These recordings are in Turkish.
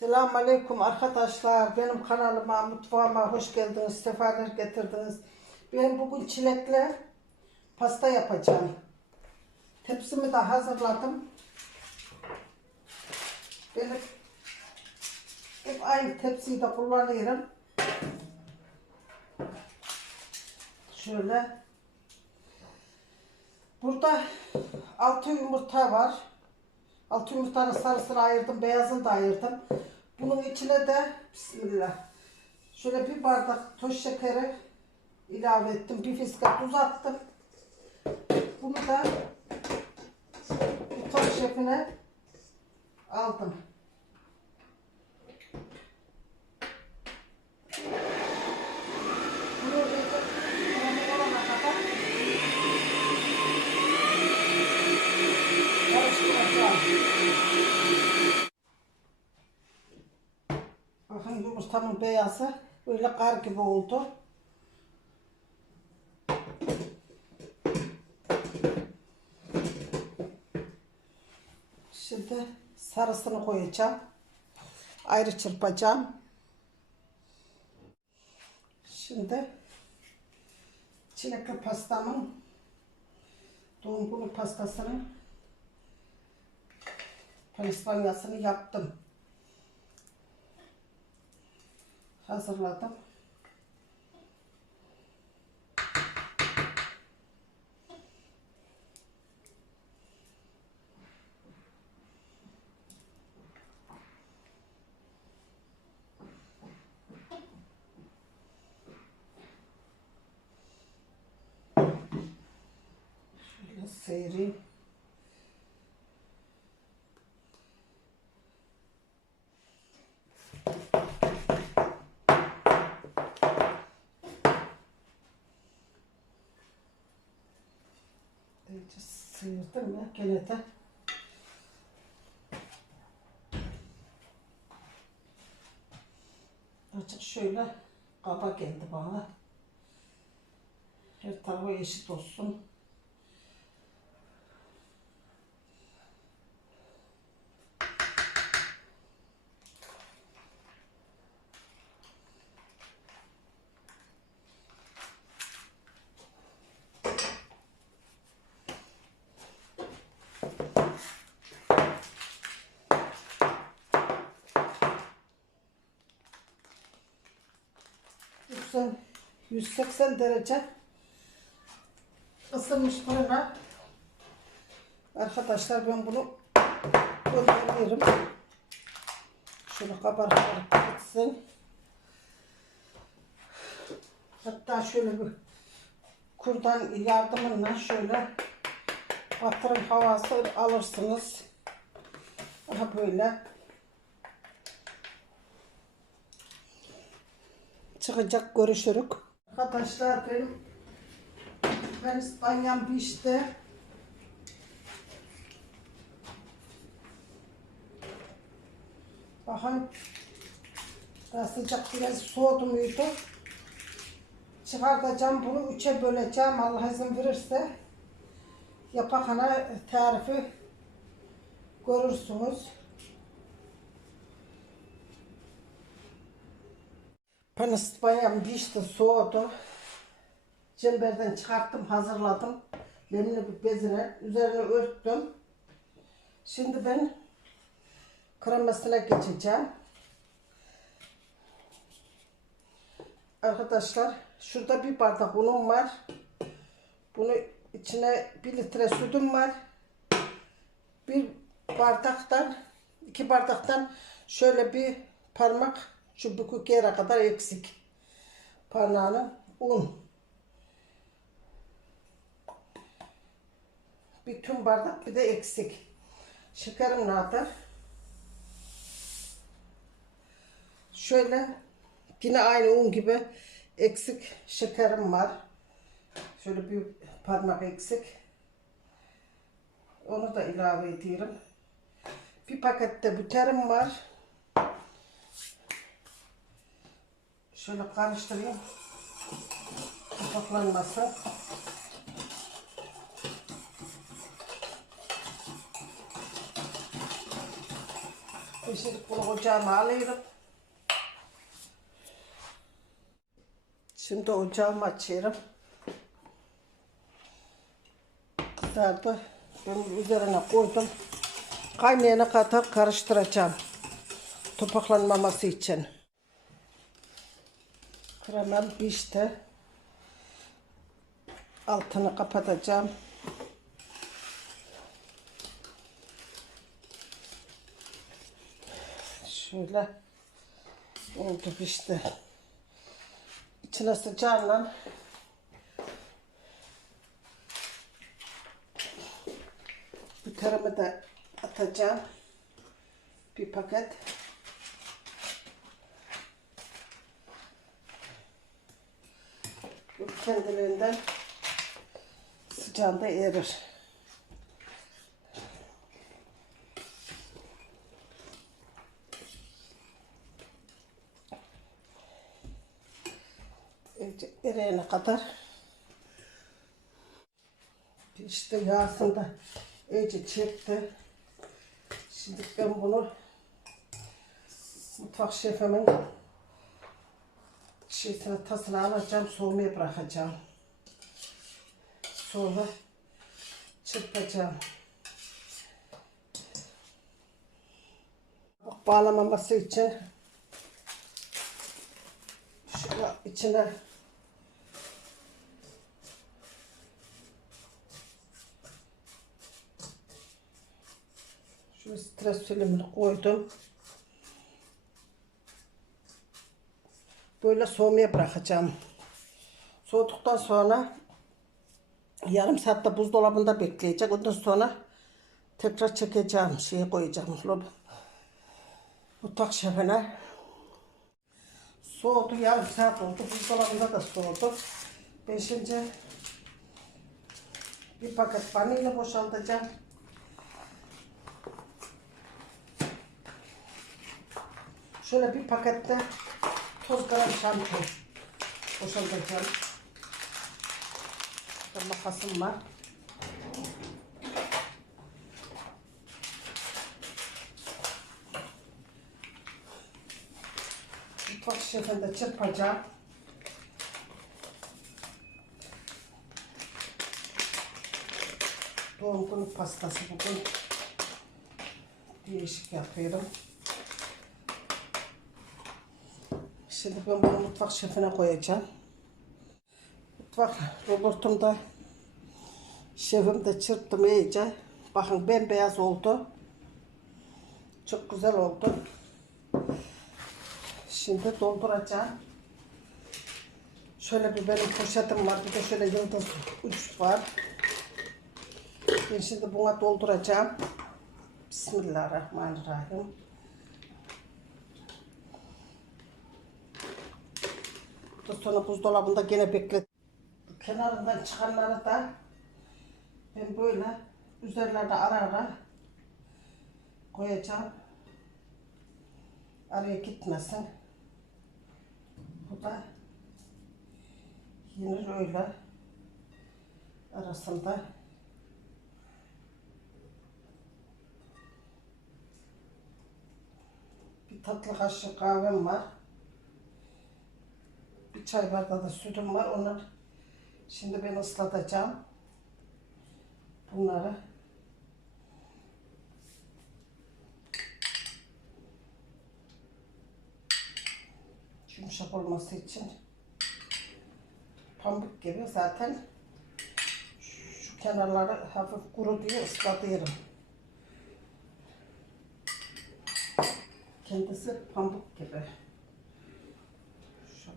Selamun Aleyküm arkadaşlar. Benim kanalıma, mutfağıma hoş geldiniz. Sefalar getirdiniz. Ben bugün çilekle pasta yapacağım. Tepsimi de hazırladım. Ben hep, hep aynı tepsiyi de kullanıyorum. Şöyle. Burada altı yumurta var. Altı yumurtanın sarısını ayırdım, beyazını da ayırdım. Bunun içine de bismillah. Şöyle bir bardak toz şekeri ilave ettim. Bir fiske tuz attım. Bunu da toz şefine aldım. Bunu iyice kıvamı olana kadar karıştıracağım. Yumurtamın beyazı böyle kar gibi oldu. Şimdi sarısını koyacağım. Ayrı çırpacağım. Şimdi çilekli pastamın doğum günü pastasını panispanyasını yaptım. Hazırladım. Şöyle. İyice sıyırdım ya gene de. Açık şöyle kaba geldi bana. Her tarafı eşit olsun. Yüksel- 180 derece ısınmış fırına. Arkadaşlar ben bunu gönderiyorum. Şöyle kabarık gitsin. Hatta şöyle bir kurdan yardımıyla şöyle batırın havası alırsınız. Aha böyle. Çıkacak görüşürük. Arkadaşlar benim ben İspanyam pişti. Bakın daha sıcak biraz soğudu muydu? Çıkartacağım bunu üçe böleceğim Allah izin verirse. Yapakana tarifi görürsünüz. Panis bayağı pişti, soğudu. Cemberden çıkarttım, hazırladım. Lemli bir bezine, üzerine örttüm. Şimdi ben kremasına geçeceğim. Arkadaşlar, şurada bir bardak unum var. Bunu içine bir litre sütüm var. Bir bardaktan, iki bardaktan şöyle bir parmak şu bükük yere kadar eksik. Parmağının un. Bir tüm bardak bir de eksik. Şekerim nerede? Şöyle yine aynı un gibi eksik şekerim var. Şöyle bir parmak eksik. Onu da ilave ediyorum. Bir pakette büterim var. Şöyle karıştırayım. Toplanmasın. Şimdi bunu ocağıma alıyorum. Şimdi ocağımı açıyorum. Kızardı. Ben üzerine koydum. Kaynayana kadar karıştıracağım. Topaklanmaması için. Kremam pişti. Altını kapatacağım. Şöyle oldu pişti. İçine sıcağıyla Biterimi de atacağım. Bir paket. Kendiliğinden sıcağında erir. İyice eriyene kadar işte yağsını da iyice çekti. Şimdi ben bunu mutfak şefimin şeysine tasına alacağım, soğumaya bırakacağım. Sonra çırpacağım. Bağlamaması için şöyle içine şu stres filmini koydum. Böyle soğumaya bırakacağım. Soğuduktan sonra yarım saatte buzdolabında bekleyecek. Ondan sonra tekrar çekeceğim. Şeyi koyacağım. Mutfak şefine. Soğudu. Yarım saat oldu. Buzdolabında da soğudu. Ben bir paket vanilya boşaltacağım. Şöyle bir pakette toz garam şampuan boşaltacağım. Burada makasım var. Mutfak şefinde çırpacağım. Doğum günü pastası bugün değişik yapıyorum. Şimdi ben bunu mutfak şefine koyacağım. Mutfak robotumda şefim de çırptım iyice. Bakın bembeyaz oldu. Çok güzel oldu. Şimdi dolduracağım. Şöyle bir benim poşetim var. Bir de şöyle yıldız uç var. Ben şimdi buna dolduracağım. Bismillahirrahmanirrahim. Daha sonra buzdolabında gene beklet. Kenarından çıkanları da ben böyle üzerlerine ara ara koyacağım. Araya gitmesin. Bu da yenir öyle arasında. Bir tatlı kaşık kahvem var. Bir çay bardağı da sütüm var. Onları şimdi ben ıslatacağım. Bunları. Yumuşak olması için. Pamuk gibi zaten şu kenarları hafif kuru diye ıslatıyorum. Kendisi pamuk gibi.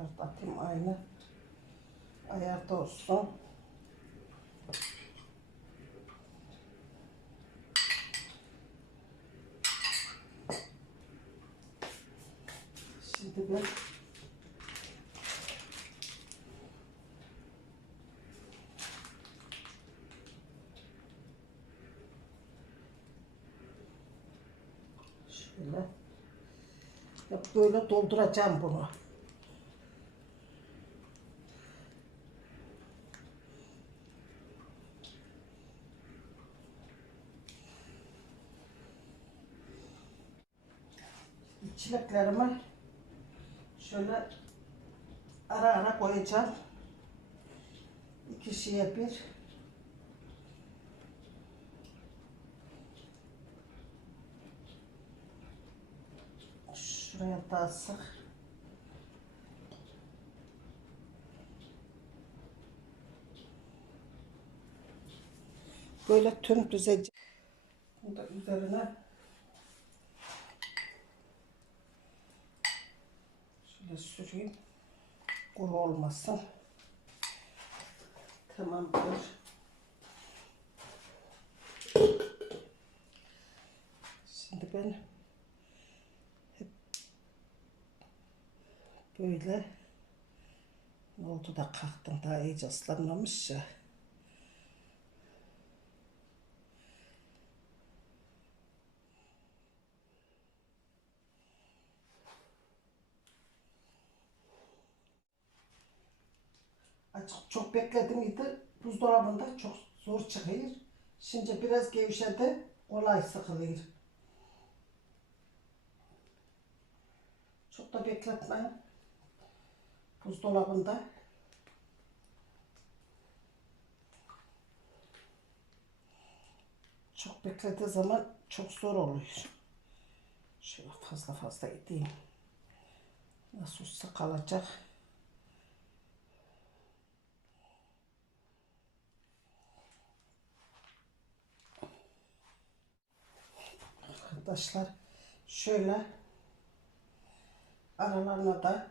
Şöyle da atayım aynı ayarda olsun. Şimdi ben şöyle böyle dolduracağım bunu. Çileklerimi şöyle ara ara koyacağım. İkişiye bir. Şuraya daha sık. Böyle tüm düzece. Bunu da üzerine şöyle süreyim. Kuru olmasın. Tamamdır. Şimdi ben hep böyle oldu da kalktım daha iyice ıslanmamış ya. Açık çok bekledim idi. Buzdolabında çok zor çıkıyor. Şimdi biraz gevşedi. Kolay sıkılıyor. Çok da bekletmeyin. Buzdolabında. Çok beklediği zaman çok zor oluyor. Şöyle fazla fazla edeyim. Nasıl olsa kalacak. Arkadaşlar şöyle aralarına da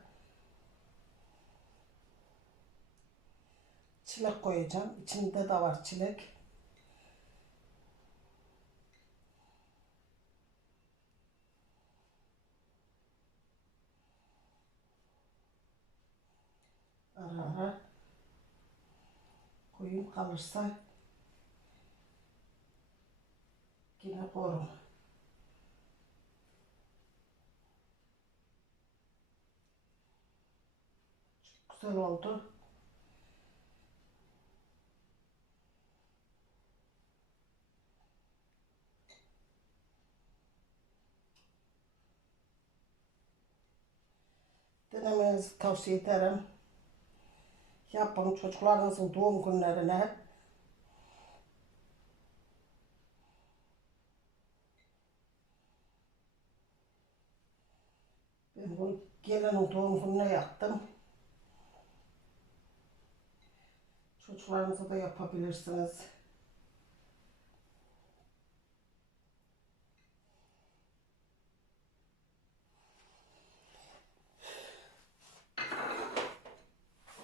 çilek koyacağım. İçinde de var çilek. Ara ara koyayım kalırsa yine korum. Çok güzel oldu. Denemenizi tavsiye ederim. Yapın çocuklarınızın doğum günlerine. Ben bunu gelenin doğum gününe yaptım. Çocuklarınıza da yapabilirsiniz.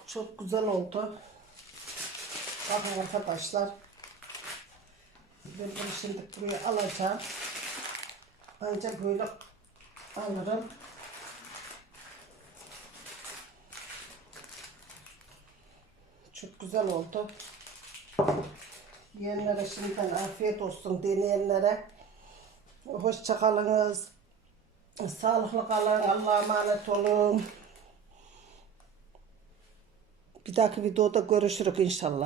Çok güzel oldu. Bakın arkadaşlar. Ben bunu şimdi buraya alacağım. Ancak böyle alırım. Çok güzel oldu. Yiyenlere şimdiden afiyet olsun deneyenlere. Hoşça kalınız. Sağlıklı kalın. Allah'a emanet olun. Bir dahaki videoda görüşürük inşallah.